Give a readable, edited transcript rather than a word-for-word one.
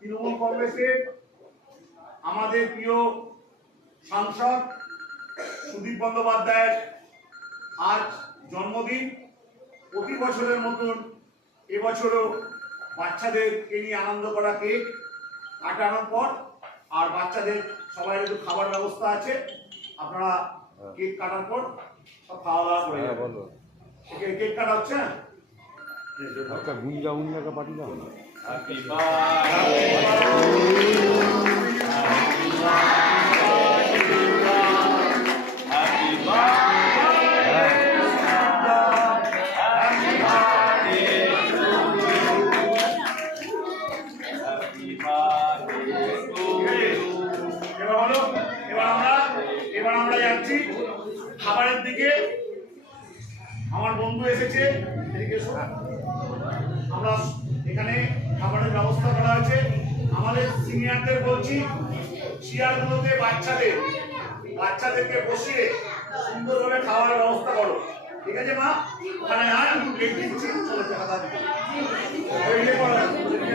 তৃণমূল কংগ্রেসের আমাদের প্রিয় সাংসদ সুদীপ বন্দ্যোপাধ্যায়ের আজ জন্মদিন। প্রতি বছরের মতন এবছরও বাচ্চাদেরকে নিয়ে আনন্দ করা কেক কাটানোর পর আর বাচ্চাদের সবাই একটু খাবার ব্যবস্থা আছে, আপনারা কেক কাটার পর সব খাওয়া দাওয়া করে যাবেন। কেক কাটা হচ্ছে না গুঞ্জা উঞ্জাকে পাঠিয়ে দাও না। Happy এবার আমরা যাচ্ছি খাবারের দিকে। আমার বন্ধু এসেছে, আমরা এখানে খাবারের ব্যবস্থা করা হয়েছে। আমাদের সিনিয়রদের বলছি চেয়ারগুলোতে বাচ্চাদেরকে বসিয়ে সুন্দরভাবে খাওয়ার ব্যবস্থা করো, ঠিক আছে মা? ওখানে আর প্লেট দিচ্ছি, চলো টাকা দিচ্ছি।